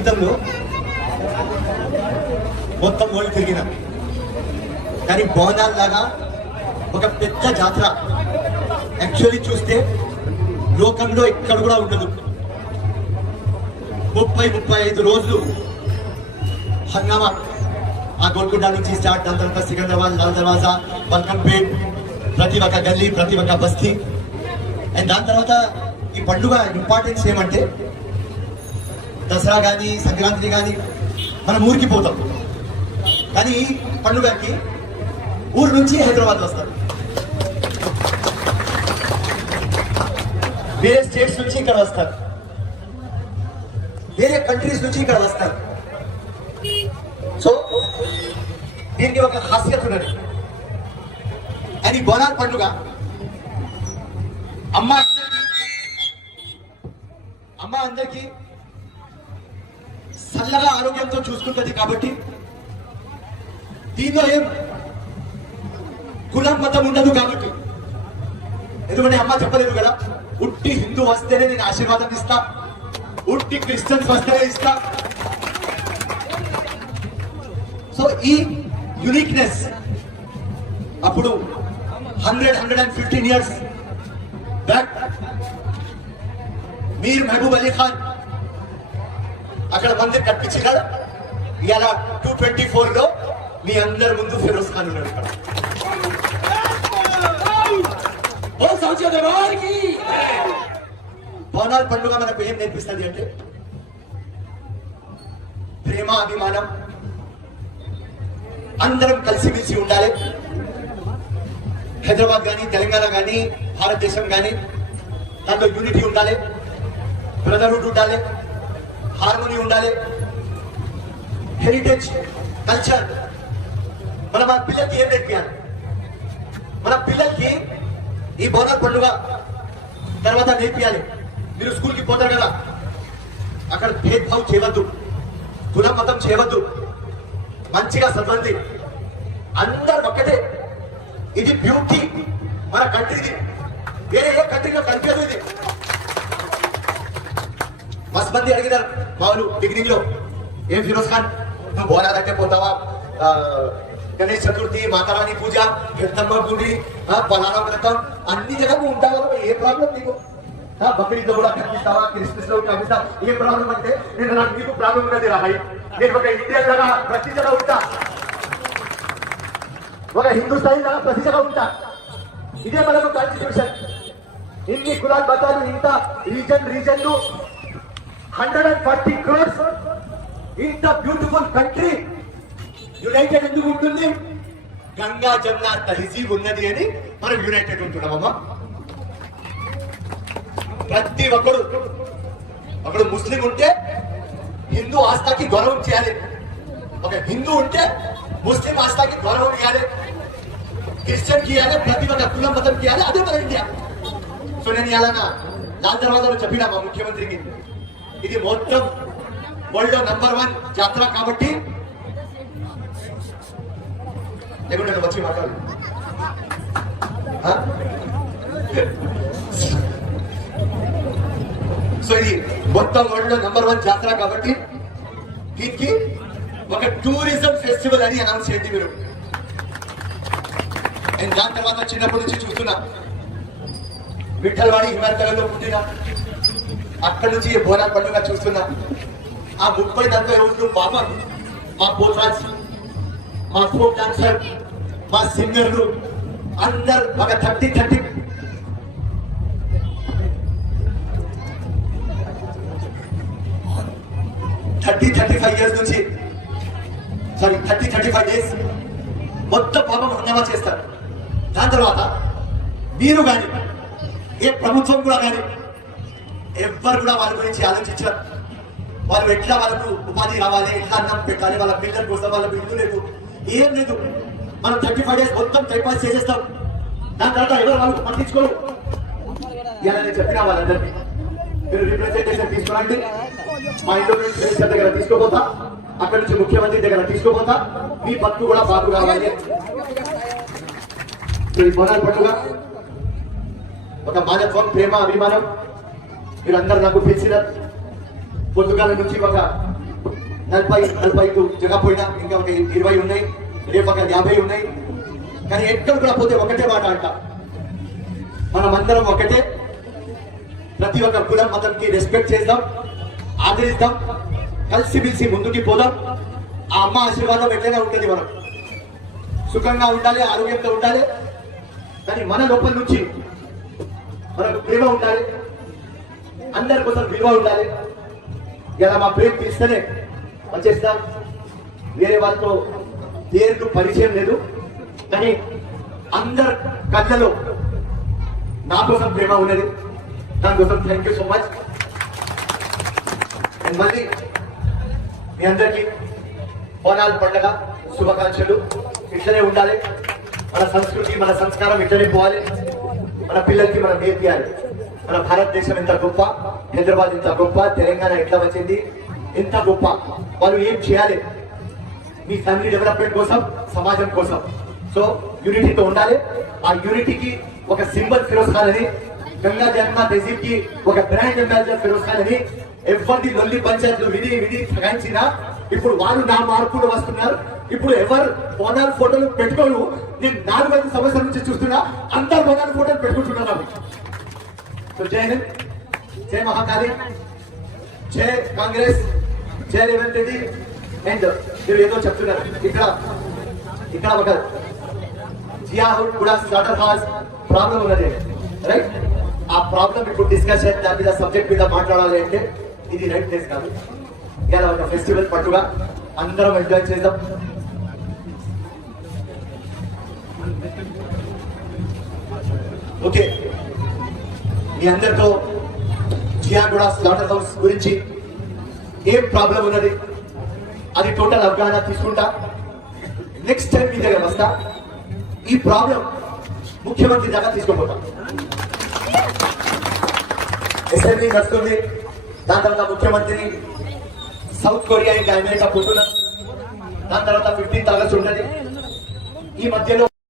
జీవితంలో మొత్తం ఓళ్ళు తిరిగిన, కానీ బోనాల్ లాగా ఒక పెద్ద జాతర యాక్చువల్లీ చూస్తే లోకంలో ఎక్కడ కూడా ఉండదు. 30-35 రోజులు హంగామా. ఆ గోల్కొండ నుంచి స్టార్ట్, దాని తర్వాత సికింద్రాబాద్, లాల్ దర్వాజా, బల్కంపేట్, ప్రతి ఒక్క గల్లీ, ప్రతి ఒక్క బస్తీ. అండ్ దాని తర్వాత ఈ పండుగ ఇంపార్టెన్స్ ఏమంటే దసరా కానీ సంక్రాంతి కానీ మనం ఊరికి పోతాం, కానీ ఈ పండుగకి ఊరు నుంచి హైదరాబాద్ వస్తారు, వేరే స్టేట్స్ నుంచి ఇక్కడ వస్తారు, వేరే కంట్రీస్ నుంచి ఇక్కడ వస్తారు. సో దీనికి ఒక హాస్యత ఉన్నది. అది బోనాల్ పండుగ అమ్మ అందరికీ చల్లగా ఆరోగ్యంతో చూసుకుంటుంది. కాబట్టి దీనిలో ఏం కులం మతం ఉండదు. కాబట్టి ఎందుకంటే అమ్మ చెప్పలేదు కదా, ఉట్టి హిందూ వస్తేనే నేను ఆశీర్వాదం ఇస్తా, ఉట్టి క్రిస్టియన్స్ వస్తేనే ఇస్తా. సో ఈ యునిక్నెస్ అప్పుడు 115 years బ్యాక్ మీర్ మహబూబ్ అలీ ఖాన్ అక్కడ మందిర్ కట్టించినాడు. ఇవాళ 224లో మీ అందరి ముందు ఫిరోజ్ ఖాన్ ఉన్నాడు. ఇక్కడ బోనాల్ పండుగ మనకు ఏం నేర్పిస్తుంది అంటే ప్రేమ, అభిమానం, అందరం కలిసిమెలిసి ఉండాలి. హైదరాబాద్ కానీ, తెలంగాణ కానీ, భారతదేశం కానీ దాంట్లో యూనిటీ ఉండాలి, బ్రదర్హుడ్ ఉండాలి, హార్మోనీ ఉండాలి, హెరిటేజ్, కల్చర్. మన పిల్లలకి ఏం నేర్పియాలి? మన పిల్లలకి ఈ బోనాల్ పండుగ తర్వాత నేర్పియాలి. మీరు స్కూల్కి పోతారు కదా, అక్కడ భేదభావం చేయవద్దు, కులం మతం చేయవద్దు, మంచిగా చదవండి, అందరు ఒక్కటే. ఇది బ్యూటీ మన కంట్రీది, వేరే ఏ కంట్రీలో కనిపించదు. ఇది మస్తు మంది అడిగినారు మామూలు బిగినింగ్ లో, ఏం ఫిరోజ్ ఖాన్ నువ్వు బోనాలంటే పోతావా, గణేష్ చతుర్థి, మాతారాణి పూజ, పెద్దమ్మ గుడి, పలానా వ్రతం, అన్ని జగము ఉంటావా, ఏ ప్రాబ్లం నీకు? బక్రీద్లో కూడా కనిపిస్తావా, క్రిస్మస్ లో కనిపిస్తావా, ఏ ప్రాబ్లం అంటే నేను నాకు నీకు ప్రాబ్లం ఉన్నది రా భాయ్. నేను ఒక ఇండియన్ లాగా ప్రతి జగ ఉంటా, ఒక హిందుస్థానీ లాగా ప్రతి జగ ఉంటా. ఇదే మనకు కాన్స్టిట్యూషన్. ఇన్ని కులాలు, మతాలు, ఇంత రీజన్లు, 140 crores, ఇంత బ్యూటిఫుల్ కంట్రీ యునైటెడ్ ఎందుకు ఉంటుంది? గంగా జమున తహజీబ్ ఉన్నది అని మనం యునైటెడ్ ఉంటున్నామమ్మా. ప్రతి ఒకడు ముస్లిం ఉంటే హిందూ ఆస్థాకి గౌరవం చేయాలి, ఒక హిందూ ఉంటే ముస్లిం ఆస్థాకి గౌరవం ఇవ్వాలి, క్రిస్టియన్ కి ఇవ్వాలి, ప్రతి ఒక్క కులం మతం కి ఇవ్వాలి. అదే మన ఇండియా. సో నేను ఇలా లాల్ దర్వాజాలో చెప్పినా మా ముఖ్యమంత్రికి, ఇది మొత్తం వరల్డ్ లో నంబర్ 1 జాతర. కాబట్టి లేకుంటే వచ్చి మాట్లాడు. సో ఇది మొత్తం వరల్డ్ లో నంబర్ 1 జాతర. కాబట్టి దీనికి ఒక టూరిజం ఫెస్టివల్ అని అనౌన్స్ చేయండి మీరు. నేను దాని తర్వాత చిన్నప్పటి నుంచి చూస్తున్నా, విఠల్వాడి హిమాచల్లో పుట్టిన, అక్కడి నుంచి బోనాల్ పండుగ చూస్తున్నా. ఆ 30-40 రోజులు పాప మా పోట్రాజ్, మా ఫోక్ డాన్సర్, మా సింగర్లు అందరు ఒక 35 years నుంచి 35 days మొత్తం పాపం హంగామా చేస్తారు. దాని తర్వాత మీరు కానీ ఏ ప్రభుత్వం కూడా కానీ ఎవ్వరు కూడా వాళ్ళ గురించి ఆలోచించారు. వాళ్ళు ఎట్లా వాళ్ళకు ఉపాధి రావాలి, ఎట్లా అన్నం పెట్టాలి, వాళ్ళ పిల్లల కోసం, వాళ్ళ ఇల్లు లేదు, ఏం లేదు. మనం 35 days మొత్తం టైం పాస్ చేసేస్తాం. దాని తర్వాత ఎవరు వాళ్ళకు పట్టించుకోరు. ఇలా నేను చెప్పిన వాళ్ళందరినీ మీరు రిప్రజెంటేషన్ తీసుకురండి. మా ఇంట్లో మినిస్టర్ దగ్గర తీసుకోపోతా, అక్కడి నుంచి ముఖ్యమంత్రి దగ్గర తీసుకోపోతా. మీ బతుకు కూడా బాగు కావాలి. ఈ బోనాల్ పండుగ ఒక మానత్వం, ప్రేమ, అభిమానం. మీరందరూ నాకు పిలిచిన పొద్దుగాల నుంచి ఒక 40 జగపోయినా ఇంకా ఒక 20 ఉన్నాయి, రేపు ఒక 50 ఉన్నాయి. కానీ ఎక్కడ కూడా పోతే ఒకటే మాట అంట, మనమందరం ఒకటే. ప్రతి ఒక్క కులం మతంకి రెస్పెక్ట్ చేద్దాం, ఆదరిద్దాం, కలిసిమెలిసి ముందుకి పోదాం. ఆ అమ్మ ఆశీర్వాదం ఎట్లయినా ఉంటుంది. మనం సుఖంగా ఉండాలి, ఆరోగ్యంగా ఉండాలి. కానీ మన లోపల నుంచి మనకు ప్రేమ ఉండాలి, అందరి కోసం విలువ ఉండాలి. ఇలా మా ప్రేమ తీస్తేనే వచ్చేస్తాం. వేరే వాళ్ళతో పేర్లు పరిచయం లేదు, కానీ అందరి కళ్ళలో నా కోసం ప్రేమ ఉన్నది. దానికోసం థ్యాంక్ యూ సో మచ్. మళ్ళీ మీ అందరికీ బోనాల పండుగ శుభాకాంక్షలు. ఇట్లనే ఉండాలి, మన సంస్కృతి మన సంస్కారం ఇట్లనే పోవాలి. మన పిల్లలకి మనం నేర్పియాలి. మన భారతదేశం ఎంత గొప్ప, హైదరాబాద్ ఎంత గొప్ప, తెలంగాణ ఎట్లా వచ్చింది, ఎంత గొప్ప. వాళ్ళు ఏం చేయాలి మీ ఫ్యామిలీ డెవలప్మెంట్ కోసం, సమాజం కోసం. సో యూనిటీతో ఉండాలి. ఆ యూనిటీకి ఒక సింబల్ ఫిరోజ్ ఖాన్ అని, గంగా జమున తహజీబ్ కి ఒక బ్రాండ్ అంబాసిడర్ ఫిరోజ్ ఖాన్ అని. ఎవరి లొల్లి పంచాయతీలు విని సగాయించినా ఇప్పుడు వాళ్ళు నా మార్పులు వస్తున్నారు. ఇప్పుడు ఎవరు బోనాలు ఫోటోలు పెట్టుకోను. నేను 4-5 సంవత్సరాల నుంచి చూస్తున్నా, అందరు బోనాలు ఫోటోలు పెట్టుకుంటున్నారు. సో జై హింద్, జై మహాకాళి, జై కాంగ్రెస్, జై రేవంత్ రెడ్డి. అండ్ మీరు ఏదో చెప్తున్నారు, ఇక్కడ ఒక జియాహుడ్ కూడా స్లాటర్ హౌస్ ప్రాబ్లం ఉన్నది, రైట్? ఆ ప్రాబ్లం ఇప్పుడు డిస్కషన్, దాని మీద సబ్జెక్ట్ మీద మాట్లాడాలి అంటే ఇది రైట్ ప్లేస్ కాదు. ఇలా ఒక ఫెస్టివల్ పట్టుగా అందరం ఎంజాయ్ చేద్దాం. ఓకే, మీ అందరితో జియాగూడ స్లాటర్ హౌస్ గురించి ఏం ప్రాబ్లం ఉన్నది అది టోటల్ అవగాహన తీసుకుంటా. నెక్స్ట్ టైం మీ దగ్గర వస్తా, ఈ ప్రాబ్లం ముఖ్యమంత్రి దాకా తీసుకుపోతా. అసెంబ్లీ నడుస్తుంది, దాని తర్వాత ముఖ్యమంత్రి సౌత్ కొరియా ఇంకా అమెరికా పోతున్నారు. దాని తర్వాత 15th ఆగస్ట్ ఉన్నది. ఈ మధ్యలో